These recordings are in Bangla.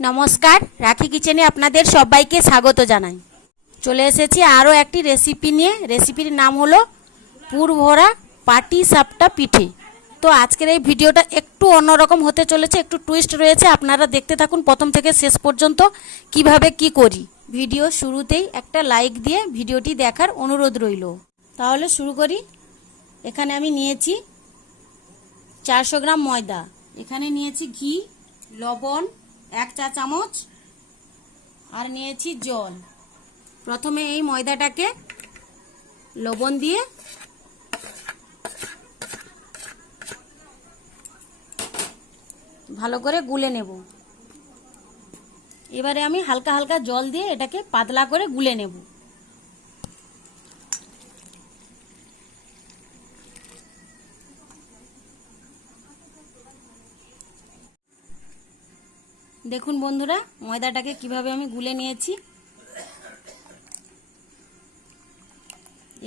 নমস্কার, রাখি কিচেনে আপনাদের সবাইকে স্বাগত জানাই। চলে এসেছি আরও একটি রেসিপি নিয়ে। রেসিপির নাম হলো পুর ভরা পাটি সাপটা পিঠে। তো আজকের এই ভিডিওটা একটু অন্যরকম হতে চলেছে, একটু টুইস্ট রয়েছে। আপনারা দেখতে থাকুন প্রথম থেকে শেষ পর্যন্ত কীভাবে কি করি। ভিডিও শুরুতেই একটা লাইক দিয়ে ভিডিওটি দেখার অনুরোধ রইল। তাহলে শুরু করি। এখানে আমি নিয়েছি চারশো গ্রাম ময়দা। এখানে নিয়েছি ঘি, লবণ এক চা চামচ, আর নিয়েছি জল। প্রথমে এই ময়দাটাকে লবণ দিয়ে ভালো করে গুলে নেব। এবারে আমি হালকা হালকা জল দিয়ে এটাকে পাতলা করে গুলে নেব। দেখুন বন্ধুরা, ময়দাটাকে কীভাবে আমি গুলে নিয়েছি।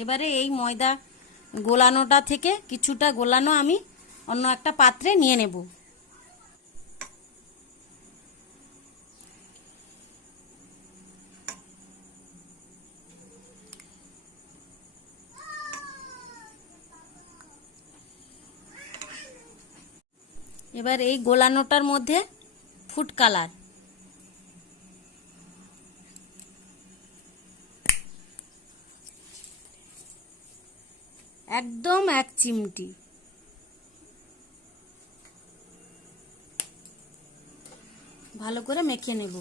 এবারে এই ময়দা গোলানোটা থেকে কিছুটা গোলানো আমি অন্য একটা পাত্রে নিয়ে নেব। এবার এই গোলানোটার মধ্যে ফুড কালার। একদম এক চিমটি। ভালো করে মেখে নেব।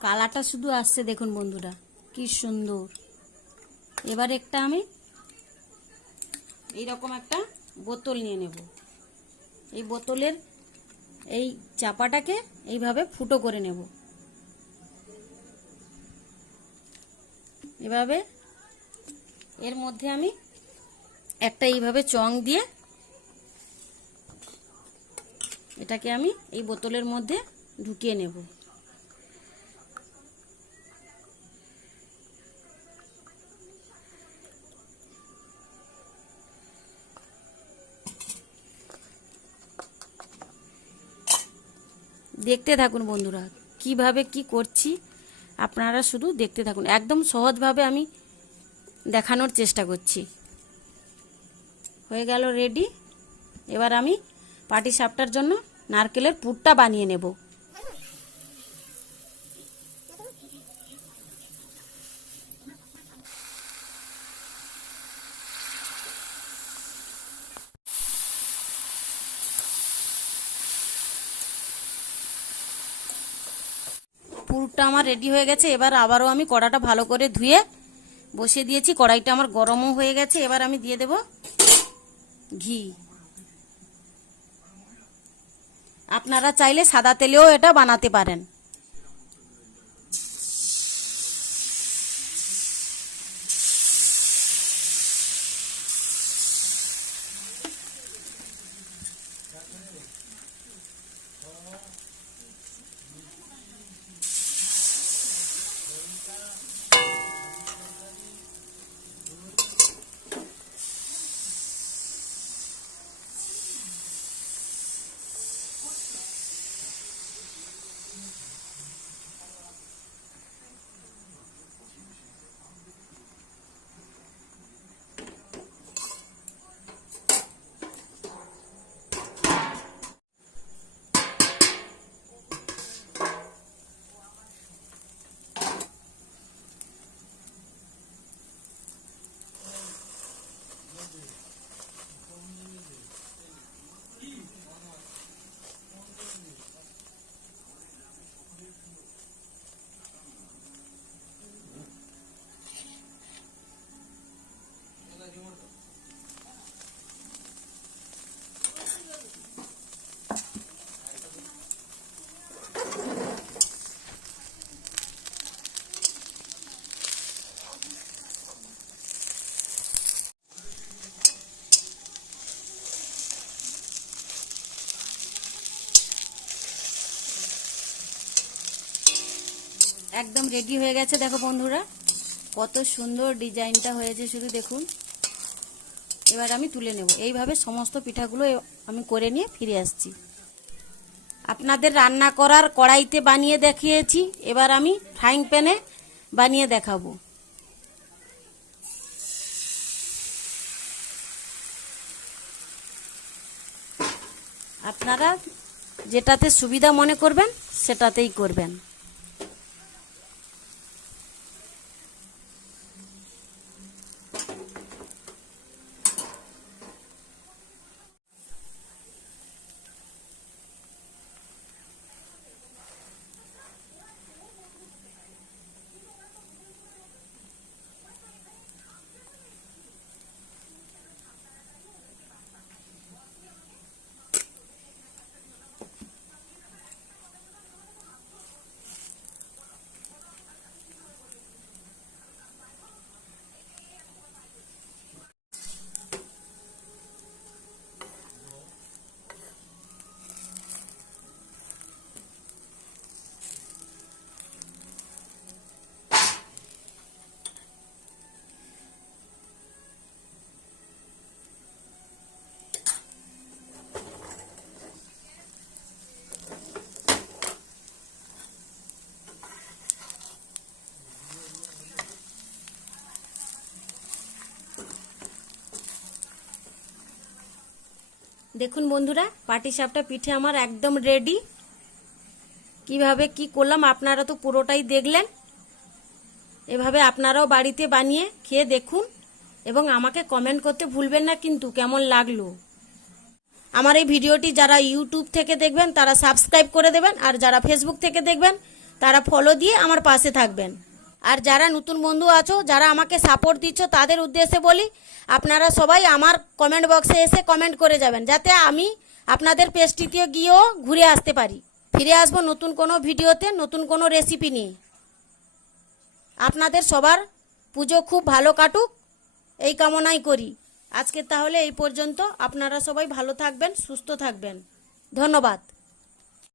কালারটা শুধু আসছে দেখুন বন্ধুরা, কি সুন্দর। এবার একটা আমি এইরকম একটা বোতল নিয়ে নেব। এই বোতলের এই চাপাটাকে এইভাবে ফুটো করে নেব। এভাবে এর মধ্যে আমি একটা এইভাবে চং দিয়ে এটাকে আমি এই বোতলের মধ্যে ঢুকিয়ে নেব। দেখতে থাকুন বন্ধুরা, কীভাবে কি করছি আপনারা শুধু দেখতে থাকুন। একদম সহজভাবে আমি দেখানোর চেষ্টা করছি। হয়ে গেল রেডি এবার আমি পাটি সাপটার জন্য নারকেলের পুরটা বানিয়ে নেব। পুরটা আমার রেডি হয়ে গেছে, এবার আবারও আমি কড়াটা ভালো করে ধুয়ে বসিয়ে দিয়েছি। কড়াইটা আমার গরমও হয়ে গেছে, এবার আমি দিয়ে দেব ঘি। আপনারা চাইলে সাদা তেলেও এটা বানাতে পারেন। একদম রেডি হয়ে গেছে, দেখো বন্ধুরা। কত সুন্দর ডিজাইনটা হয়েছে, শুধু দেখুন। এবার আমি তুলে নেব। এইভাবে সমস্ত পিঠাগুলো আমি করে নিয়ে ফিরে আসছি। আপনাদের রান্না করার কড়াইতে বানিয়ে দেখিয়েছি। এবার আমি ফ্রাইং প্যানে বানিয়ে দেখাবো। আপনারা যেটাতে সুবিধা মনে করবেন, সেটাতেই করবেন। দেখুন বন্ধুরা, পাটি সাপটা পিঠে আমার একদম রেডি কীভাবে কি করলাম আপনারা তো পুরোটাই দেখলেন। এভাবে আপনারাও বাড়িতে বানিয়ে খেয়ে দেখুন এবং আমাকে কমেন্ট করতে ভুলবেন না কিন্তু কেমন লাগল। আমার এই ভিডিওটি যারা ইউটিউব থেকে দেখবেন, তারা সাবস্ক্রাইব করে দেবেন আর যারা ফেসবুক থেকে দেখবেন, তারা ফলো দিয়ে আমার পাশে থাকবেন। আর যারা নতুন বন্ধু আছো, যারা আমাকে সাপোর্ট দিচ্ছ, তাদের উদ্দেশ্যে বলি, আপনারা সবাই আমার কমেন্ট বক্সে এসে কমেন্ট করে যাবেন, যাতে আমি আপনাদের পেজটিতে গিয়েও ঘুরে আসতে পারি। ফিরে আসব নতুন কোনো ভিডিওতে, নতুন কোনো রেসিপি নিয়ে। আপনাদের সবার পুজো খুব ভালো কাটুক, এই কামনাই করি। আজকে তাহলে এই পর্যন্ত, আপনারা সবাই ভালো থাকবেন, সুস্থ থাকবেন। ধন্যবাদ।